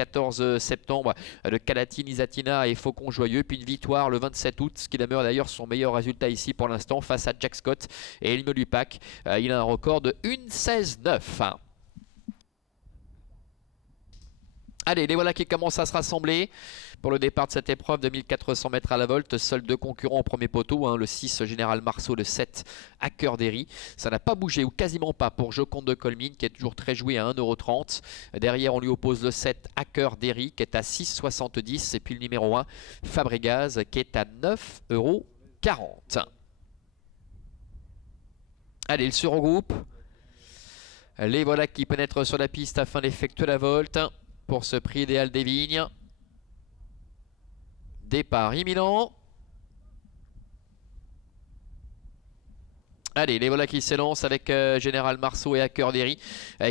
14 septembre de Calatine, Isatina et Faucon Joyeux. Puis une victoire le 27 août, ce qui demeure d'ailleurs son meilleur résultat ici pour l'instant face à Jack Scott et Elmo Lupac. Il a un record de 1,16,9. Allez, les voilà qui commencent à se rassembler pour le départ de cette épreuve de 1400 mètres à la volte. Seuls deux concurrents au premier poteau, hein, le 6 Général Marceau, le 7 Hacker Derry. Ça n'a pas bougé ou quasiment pas pour Joconde de Colmine qui est toujours très joué à 1,30 €. Derrière, on lui oppose le 7 Hacker Derry qui est à 6,70 € et puis le numéro 1 Fabregas qui est à 9,40 €. Allez, il se regroupe. Les voilà qui pénètrent sur la piste afin d'effectuer la volte pour ce prix idéal des vignes. Départ imminent. Allez, les voilà qui s'élancent avec Général Marceau et Hacker Derry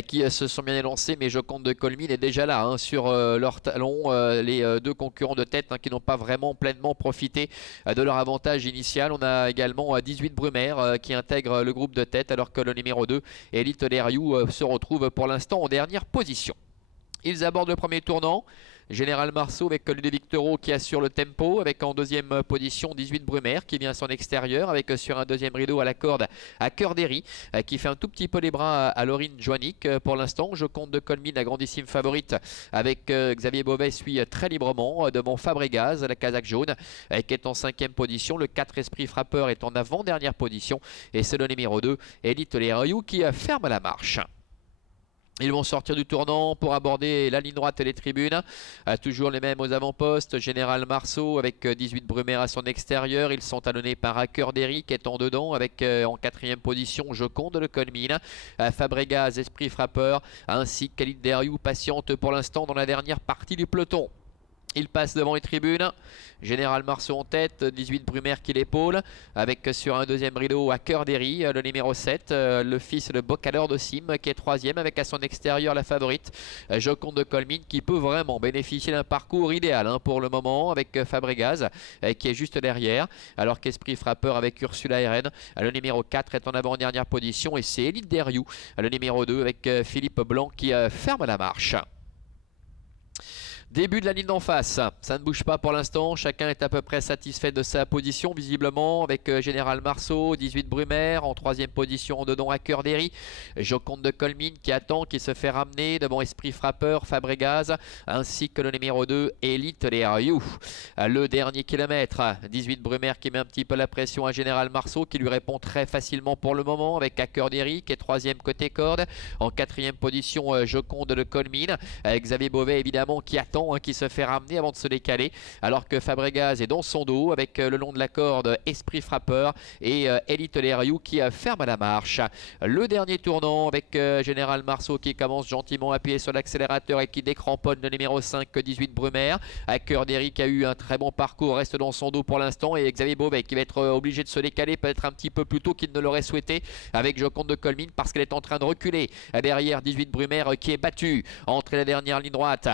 qui se sont bien élancés, mais Joconde de Colmine est déjà là hein, sur leur talon. Les deux concurrents de tête hein, qui n'ont pas vraiment pleinement profité de leur avantage initial. On a également 18 Brumaire qui intègre le groupe de tête, alors que le numéro 2, Elite Leriou, se retrouve pour l'instant en dernière position. Ils abordent le premier tournant. Général Marceau avec Ludovic Teureau qui assure le tempo, avec en deuxième position 18 Brumaire qui vient à son extérieur, avec sur un deuxième rideau à la corde Hacker Derry qui fait un tout petit peu les bras à Laurine Joannick pour l'instant. Joconde de Colmine, la grandissime favorite, avec Xavier Beauvais suit très librement devant Fabregas, la casaque jaune qui est en cinquième position. Le 4 Esprit Frappeur est en avant-dernière position et c'est le numéro 2 Elite Leriou qui ferme la marche. Ils vont sortir du tournant pour aborder la ligne droite et les tribunes. Toujours les mêmes aux avant-postes. Général Marceau avec 18 Brumaire à son extérieur. Ils sont talonnés par Hacker Derry qui est en dedans avec en quatrième position Joconde de Colmine. Fabregas, Esprit Frappeur ainsi qu'Elite Leriou patiente pour l'instant dans la dernière partie du peloton. Il passe devant les tribunes. Général Marceau en tête, 18 Brumaire qui l'épaule, avec sur un deuxième rideau Hacker Derry, le numéro 7, le fils de Bocaleur de Sim qui est troisième, avec à son extérieur la favorite Joconde de Colmine qui peut vraiment bénéficier d'un parcours idéal hein, pour le moment, avec Fabregas qui est juste derrière, alors qu'Esprit Frappeur avec Ursula RN, le numéro 4 est en avant-dernière position et c'est Elite Leriou, le numéro 2 avec Philippe Blanc qui ferme la marche. Début de la ligne d'en face, ça ne bouge pas pour l'instant, chacun est à peu près satisfait de sa position visiblement, avec Général Marceau, 18 Brumaire, en troisième position en dedans Hacker Derry, Joconde de Colmine qui attend, qui se fait ramener devant Esprit Frappeur, Fabregas, ainsi que le numéro 2 Elite Leriou. Le dernier kilomètre, 18 Brumaire qui met un petit peu la pression à Général Marceau qui lui répond très facilement pour le moment, avec Hacker Derry qui est troisième côté corde, en quatrième position Joconde de Colmine, avec Xavier Beauvais évidemment qui attend, qui se fait ramener avant de se décaler, alors que Fabregas est dans son dos avec le long de la corde Esprit Frappeur et Elite Leriou qui ferme la marche. Le dernier tournant avec Général Marceau qui commence gentiment à appuyer sur l'accélérateur et qui décramponne le numéro 5 18 Brumaire. Hacker Derry qui a eu un très bon parcours reste dans son dos pour l'instant, et Xavier Beauvais qui va être obligé de se décaler peut-être un petit peu plus tôt qu'il ne l'aurait souhaité avec Joconde de Colmine parce qu'elle est en train de reculer derrière 18 Brumaire qui est battu entre la dernière ligne droite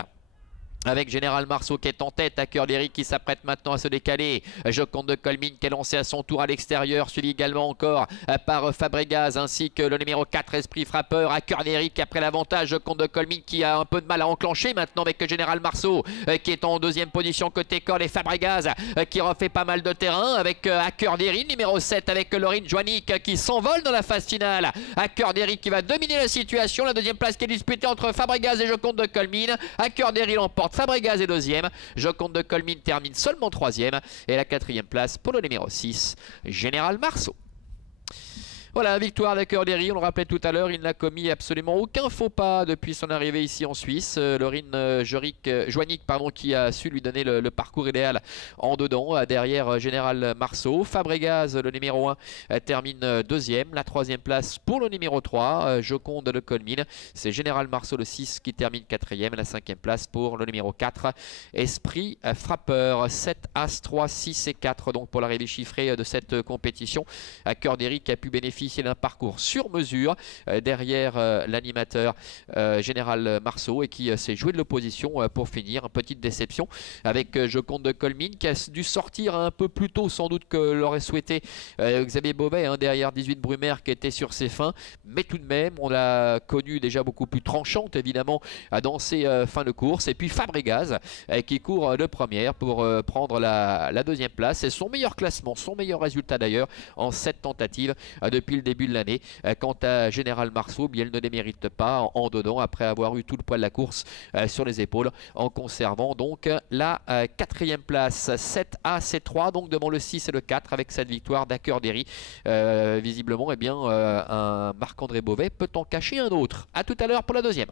avec Général Marceau qui est en tête, Hacker Derry qui s'apprête maintenant à se décaler, Joconde de Colmine qui est lancé à son tour à l'extérieur, suivi également encore par Fabregas ainsi que le numéro 4 Esprit Frappeur. Hacker Derry qui a pris l'avantage, Joconde de Colmine qui a un peu de mal à enclencher maintenant avec Général Marceau qui est en deuxième position côté corde, et Fabregas qui refait pas mal de terrain avec Hacker Derry, numéro 7 avec Laurine Joannick qui s'envole dans la phase finale. Hacker Derry qui va dominer la situation, la deuxième place qui est disputée entre Fabregas et Joconde de Colmine. Hacker Derry l'emporte, Fabregas est deuxième, Joconde de Colmine termine seulement troisième, et la quatrième place pour le numéro 6, Général Marceau. Voilà, victoire d'Hacker Derry, on le rappelait tout à l'heure, il n'a commis absolument aucun faux pas depuis son arrivée ici en Suisse. Laurine Joannick qui a su lui donner le parcours idéal en dedans, derrière Général Marceau. Fabregas, le numéro 1, termine deuxième. La troisième place pour le numéro 3, Joconde de Colmine. C'est Général Marceau, le 6, qui termine quatrième. La cinquième place pour le numéro 4, Esprit Frappeur. 7, As, 3, 6 et 4 donc pour l'arrivée chiffrée de cette compétition. Hacker Derry qui a pu bénéficier bénéficié d'un parcours sur mesure derrière l'animateur Général Marceau et qui s'est joué de l'opposition pour finir. Une petite déception avec Joconde de Colmine qui a dû sortir un peu plus tôt sans doute que l'aurait souhaité Xavier Beauvais derrière 18 Brumaire qui était sur ses fins, mais tout de même on l'a connu déjà beaucoup plus tranchante évidemment dans ses fins de course. Et puis Fabregas qui court de première pour prendre la deuxième place. C'est son meilleur classement, son meilleur résultat d'ailleurs en 7 tentatives depuis le début de l'année. Quant à Général Marceau, bien, il ne les mérite pas en dedans après avoir eu tout le poids de la course sur les épaules en conservant donc la 4e place. 7A, C3 donc devant le 6 et le 4 avec cette victoire d'Acker-Derry. Visiblement, eh bien, un Marc-André Beauvais peut en cacher un autre. A tout à l'heure pour la deuxième.